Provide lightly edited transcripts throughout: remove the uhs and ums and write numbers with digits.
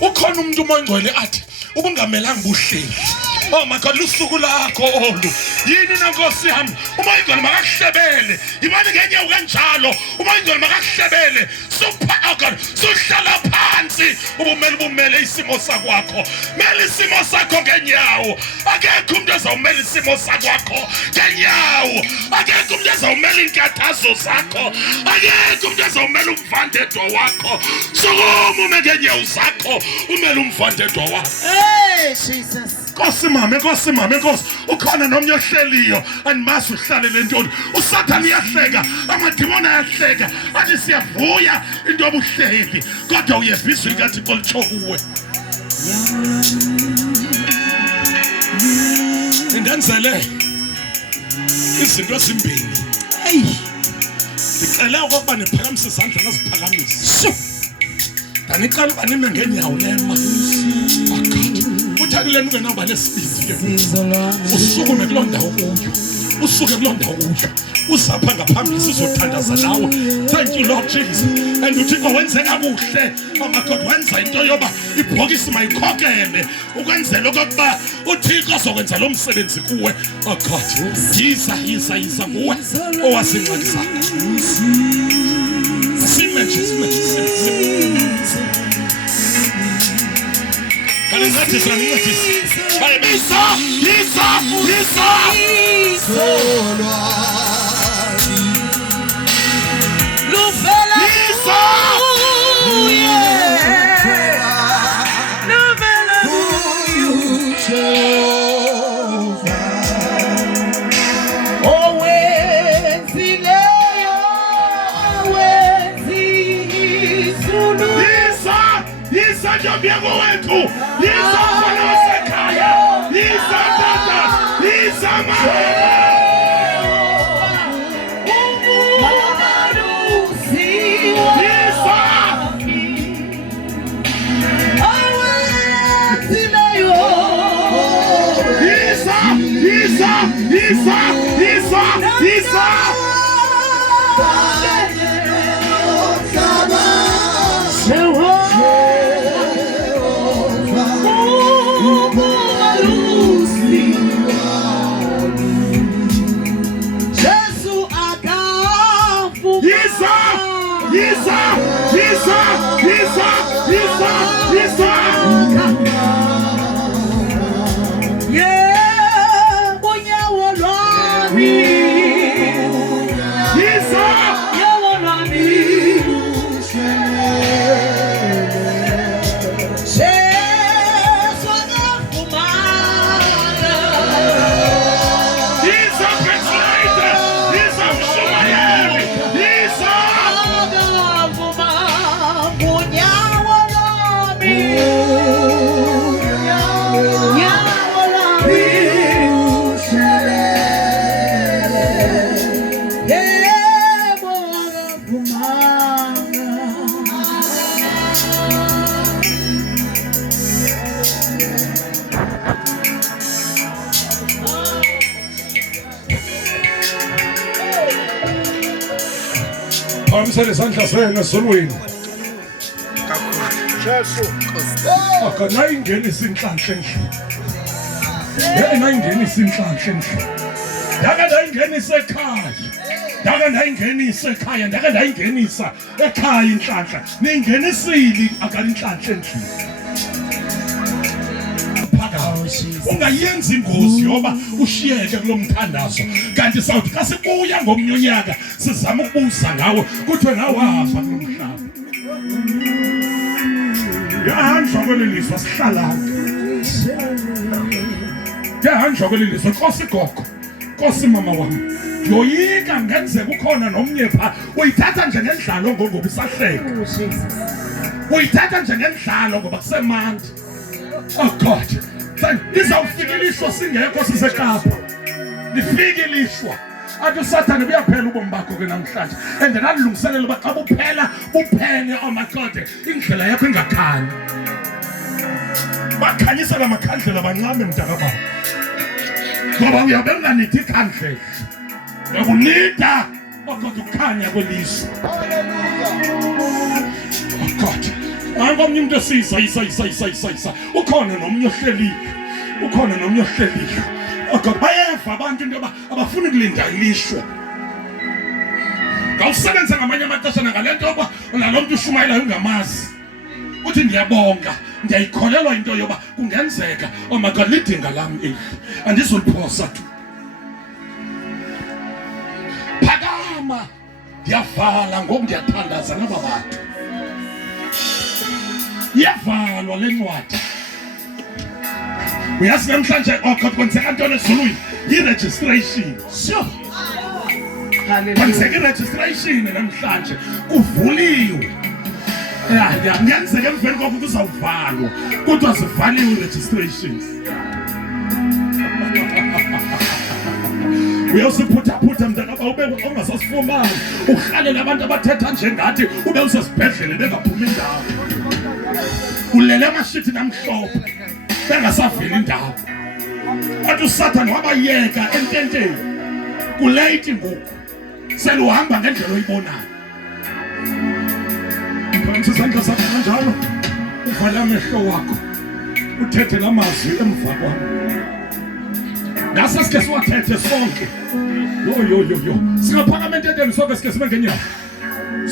ukhona umuntu umoyingcwele athi ubungamelanga buhleli. Oh my God, lusuku lakho olu. Yini na Nkosi yami? Umoyingcwele makakuhlebele. Imani ngenyawo kanjalo. Umoyingcwele makakuhlebele. Suhlala phansi. Ubumele isimo sakwakho. Mele isimo sakho ngenyawo. Akekho umuntu ozawumela isimo sakwakho ngenyawo. Akekho umuntu ozawumela inkathazo zakho. Akekho umuntu ozawumela umvandedwa wakho. Sukuma ngenyawo zakho umele umvandedwa wakho. Hey Jesus. Nkosi mama, ukhona nomnye ohleliyo animazi uhlale lentoni. Usathane uyahleka, amadimoni ayahleka, athi siyavuya into obuhleli, kodwa uyevisa likaThixo litsho kuwe. Indenzele izinto ezimbini. Hey, Ngicela ukuba niphakamise izandla naziphakamise. Danicala banime ngenyawo nema. Uthani lenu ngenamba lesibindi ke. Usukume kulonda ukuyo. Usuke kulonda ukuyo. Uzapha ngaphambili sizothandaza nawe. Thank you Lord Jesus. And uThixo wenze kakuhle. Mama God wenza into yoba ibhokisi mayikhokele. Ukwenzela ukuba uThixo azokwenza lo msebenzi kuwe. Oh God. Yiza kuwe owasingxaki zakho. Simeje. Isandla senu ezulwini. Akanayingenisa inhlanhla endlini. Nayingenisa inhlanhla endlini. Ndakandayingenisa ekhaya. Ndakandayingenisa ekhaya inhlanhla. Ningenisile akala inhlanhla endlini. Ungayenza ingozi yoba ushiyeke kulomthandazo. Kanti sawuthi xa sibuya ngomnye unyaka sizama ukubuza ngawe kuthiwe nawe wafa kulomhlaba. Yahanjwa kwelilizwe sihlala. Yahanjwa kwelilizwe Nkosi gogo. Nkosi mama wami. Yoyika ngenzeka ukhona nomnye pha. Uyithatha nje ngendlalo ngoba usahleka. Uyithatha nje ngendlalo ngoba kusemandi. Oh God. Izawufika ilishwa singekho siseKapa. Lifike ilishwa. Athi uSathane uyaphela ubomi bakho ke namhlanje. And nalungiselela uba xa buphele oh my God indlela yakho ingakhanyi. Bakhanyisa lamakhandlela bancame mntaka baba. Ngoba uyabenga nithi ikhandlela. Uyakunida oh God ukukhanya kwelizwe. Hallelujah. Oh God. Angomnye umuntu esisa ukhona nomnye ohleliyo bayeva abantu into abafuni kulinda ilishwe ngawusebenza ngamanye amaxesha ngalento yoba nalo muntu ushumayelayo ungamazi uthi ndiyabonga ndiyayikholelwa into yoba kungenzeka my God lidinga lami eli andizoliphosa tu phakama ndiyavala ngoku ndiyathandaza naba bantu iyavalwa le ncwadi uyazi namhlanje kwenzeka ntoni ezulwini i-registration kwenzeka i-registration namhlanje kuvuliwe kungenzeka emveni koko kuzawuvalwa kodwa zivaliwe i-registrations uyawusiphuthaphutha mntakaba ube ongasasifumani urhalela abantu abathetha njengathi ube usesibhedlele bengaphumi indawo ulele amashithi namhlophe bengasaveli indawo athi uSathane wabayeka ententeni kulate ngoku seluhamba ngendlela oyibonayo phakathi isandla sakho kanjalo uvale amehlo wakho uthethe lamazwi emva kwami ngase sike siwathethe sonke yo singaphakama ententeni sonke sike sibe ngenyawo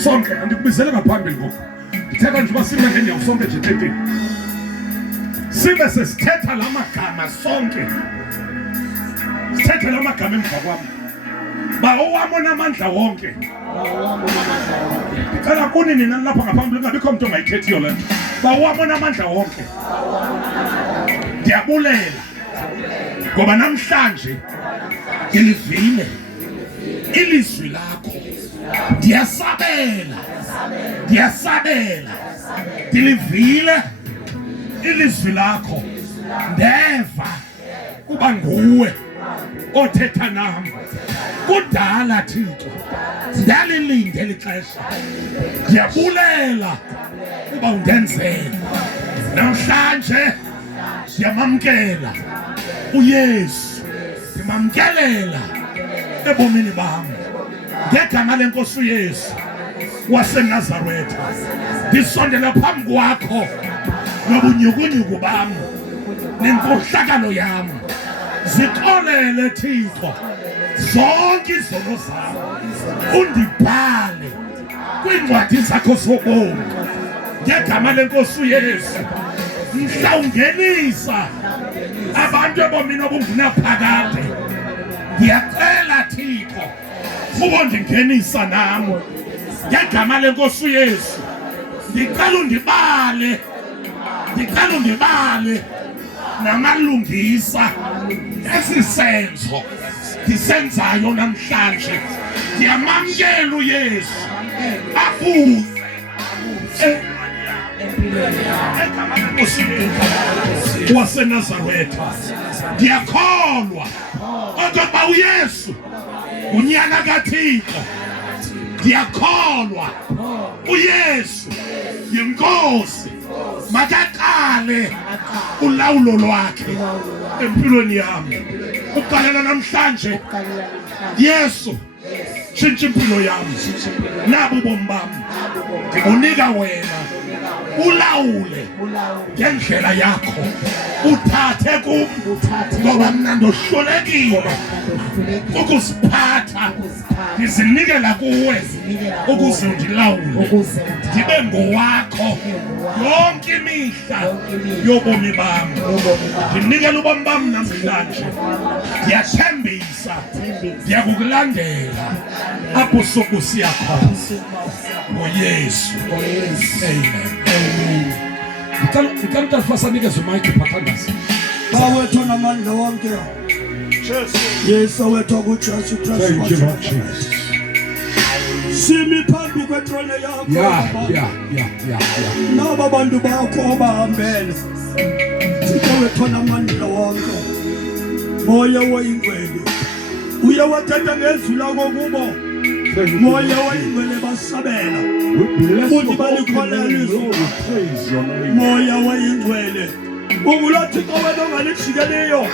sonke andikubizele ngaphambili ngoku ndithetha nje uba sibe ngenyawo sonke nje ententeni sibe sesithetha lamagama sonke sithethe lamagama emva kwami owami onamandla wonke ndicela kuni nina lapha ngaphambili kungabikho mntu ongayithethiyo le nto owami onamandla wonke ndiyabulela ngoba namhlanje ngilivile ilizwi lakho ndiyasabela ndilivile ilizwi lakho ndeva kuba nguwe othetha nami kudala Thixo ndalilinde lixesha ndiyabulela kuba undenzela namhlanje ndiyamamkela uYesu ndimamkelela ebomini bami ngegama lenkosi uYesu waseNazaretha ndisondela phambi kwakho nobunyukunyuku bami nenkohlakalo yami zikolele Thixo zonke izono zami undibhale kwincwadi zakho zobomi ngegama lenkosi uYesu mhlawungenisa abantu ebomini obungunaphakade ngiyacela Thixo kuba ndingenisa nami ngegama lenkosi uYesu ndicela undibale namalungisa esisenzo ndisenzayo namhlanje ndiyamamkela uYesu abuze waseNazaretha ndiyakholwa okokuba uYesu unyana kaThixo ndiyakholwa uYesu yinkosi makaqale ulawulo lwakhe empilweni yami uqalela namhlanje Yesu tshintsha impilo yami nabo ubomi bami ndibunika wena ulawule ngendlela yakho uthathe kum ngoba mna ndohlulekile ukuziphatha ndizinikela kuwe ukuze ndilawule ndibe ngowakho yonke imihla yobomi bami ndinikela ubomi bami namhlanje ndiyathembisa ndiyakukulandela apho sokusiya khona ngoYesu amen. Ngicela ukuthi nikezwe imayikhi phathandaza bawethu namandla wonke Yesu wethu kuJesu Kristu simi phambi kwetrone yakho naba bantu bakho abahambele Thixo wethu namandla wonke moya oyingcwele uye wathetha ngezwi lakho kubo moya oyingcwele basabela uthi balikholelwa izwi moya oyingcwele ungulathi wena ongalijikeleyo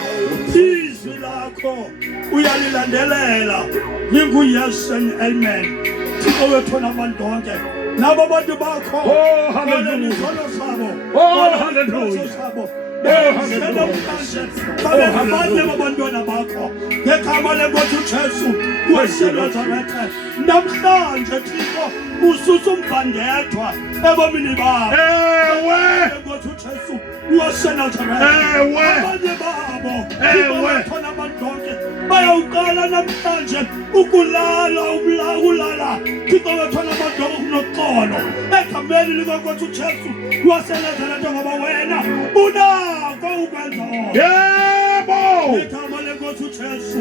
izwi lakho uyalilandelela lingu yes and amen Thixo wethu namandla wonke labo bantu bakho Oh, hallelujah. Oh, hallelujah. abanye babantwana bakho ngegama lenkosi uJesu waseNazaretha namhlanje Thixo ususa umvandedwa ebomini babo lenkosi uJesu waseNazaretha abanye babo khona abantu bonke bayawuqala namhlanje ukulala Thixo wethona abantu okunoxolo egameni lenkosi uJesu waseNazaretha ngoba wena unako ukwenza Yebo. egama lenkosi uJesu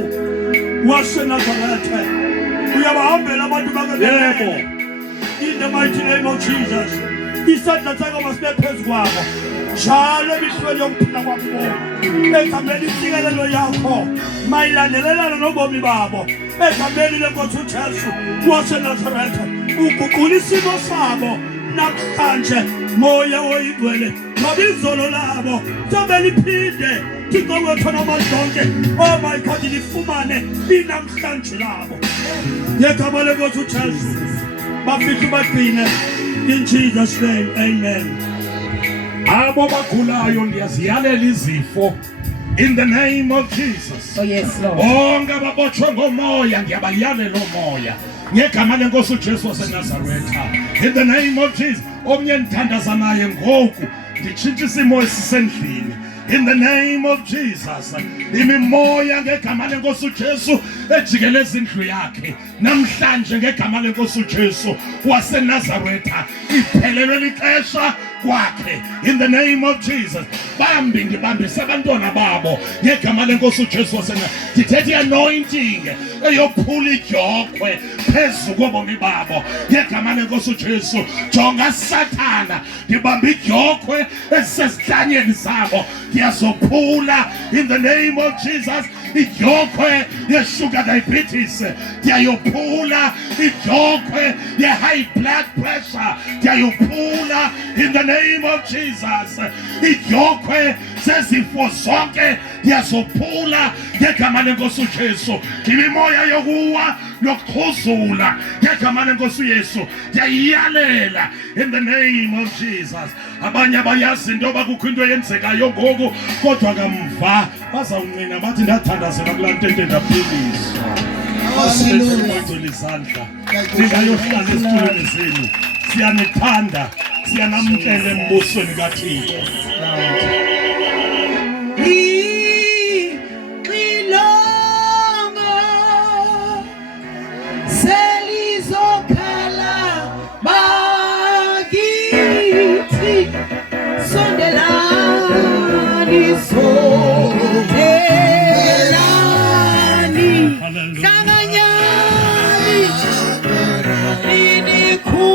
waseNazaretha uyabahambela abantu bakhe in the mighty name of Jesus. Isandla sakho masibe phezu kwabo njalo ebihlweni yokuphila kwabo egameni insikelelo yakho mayilandelelana nobomi babo egameni lenkosi uJesu waseNazaretha uguqula isimo sabo namhlanje moya oyingcwele ngoba izolo labo sobe liphinde Thixo wethona amadonke oh my God lifumane inamhlanje labo ngegama lenkosi uJesu bafihle baqine in Jesus name amen. Abo bagulayo ndiyaziyalela izifo in the name of Jesus. Oh yes, Lord. Bonke ababotshwe ngomoya ndiyabayalela umoya ngegama lenkosi uJesu waseNazaretha in the name of Jesus. Omnye ndithandaza naye ngoku nditshintsha isimo esisendlini in the name of Jesus. Imimoya ngegama lenkosi uJesu ejikeleza indlu yakhe namhlanje ngegama lenkosi uJesu waseNazaretha iphelelwe lixesha kwakhe in the name of Jesus. Bambi ndibambise abantwana babo ngegama lenkosi uJesu waseNazaretha. Ndithethe anointing eyophula idyokwe phezu kobomi babo ngegama lenkosi uJesu. Jonga Sathana ndibamba idyokwe ezisezihlanyeni zabo ndiyazophula in the name of Jesus. Idyokwe ye-sugar diabetes ndiyayophula, idyokwe ye-high blood pressure ndiyayophula in the name of Jesus. Idyokwe zezifo zonke ndiyazophula ngegama lenkosi uJesu. Imimoya yokuwa nokukhuzula ngegama lenkosi uYesu ndiyayiyalela in the name of Jesus. Abanye abayazi into yoba kukho into eyenzekayo ngoku kodwa kamva bazawunqina bathi ndathandazela kulaa nto ndaphiliswa. Asibezingcwele izandla ndingayohlala esitulweni senu. Siyanithanda, siyanamkela embusweni kaThixo.